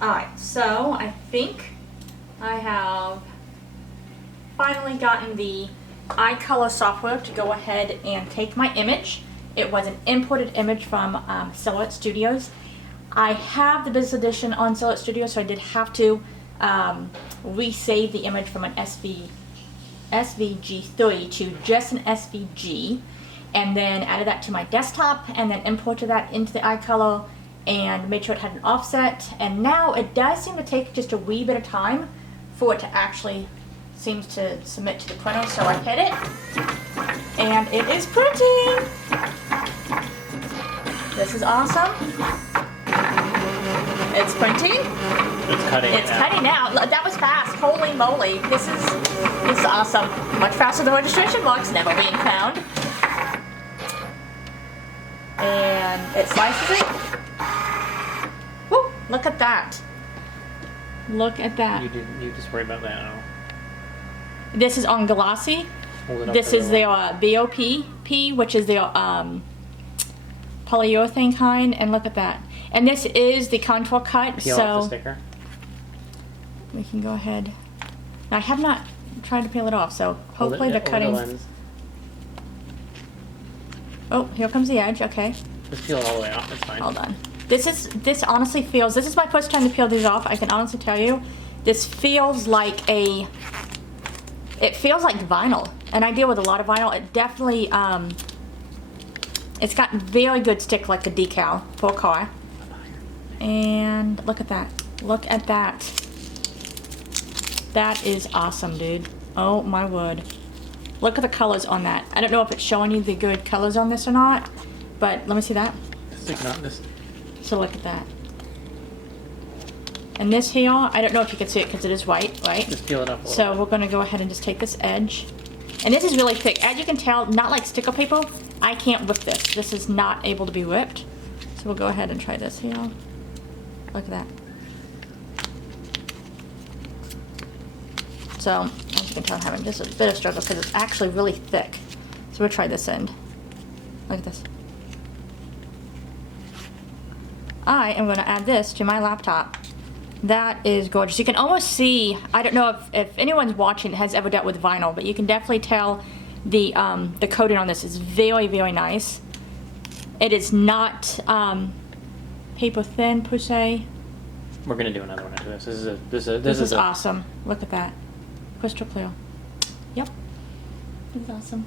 Alright, so I think I have finally gotten the iColor software to go ahead and take my image. It was an imported image from Silhouette Studios. I have the business edition on Silhouette Studios, so I did have to resave the image from an SVG3 to just an SVG, and then added that to my desktop, and then imported that into the iColor and made sure it had an offset. And now it does seem to take just a wee bit of time for it to actually seems to submit to the printer. So I hit it, and it is printing. This is awesome. It's printing. It's cutting. It's cutting out. That was fast. Holy moly! This is awesome. Much faster than registration marks never being found. And it slices it. Woo! Look at that. Look at that. You just worry about that now. This is on glossy. This is their BOP, which is their polyurethane kind, and look at that. And this is the contour cut. Peel off the sticker. We can go ahead. Now, I have not tried to peel it off, so hopefully the cutting. Oh, here comes the edge. Okay. Just peel it all the way off. It's fine. Hold on. This honestly feels. This is my first time to peel these off. I can honestly tell you, this feels like a. It feels like vinyl, and I deal with a lot of vinyl. It definitely, it's got very good stick, like a decal for a car. And look at that. Look at that. That is awesome, dude. Oh my word. Look at the colors on that. I don't know if it's showing you the good colors on this or not, but let me see that. So look at that. And this here, I don't know if you can see it because it is white, right? Just peel it up a little. So we're going to go ahead and just take this edge. And this is really thick. As you can tell, not like sticker paper, I can't rip this. This is not able to be ripped. So we'll go ahead and try this here. Look at that. So, as you can tell, I'm having just a bit of struggle because it's actually really thick. So we'll try this end. Look at this. I am going to add this to my laptop. That is gorgeous. You can almost see, I don't know if anyone's watching has ever dealt with vinyl, but you can definitely tell the coating on this is very, very nice. It is not paper thin per se. We're gonna do another one after this. This is awesome. Look at that. Crystal clear. Yep. This is awesome.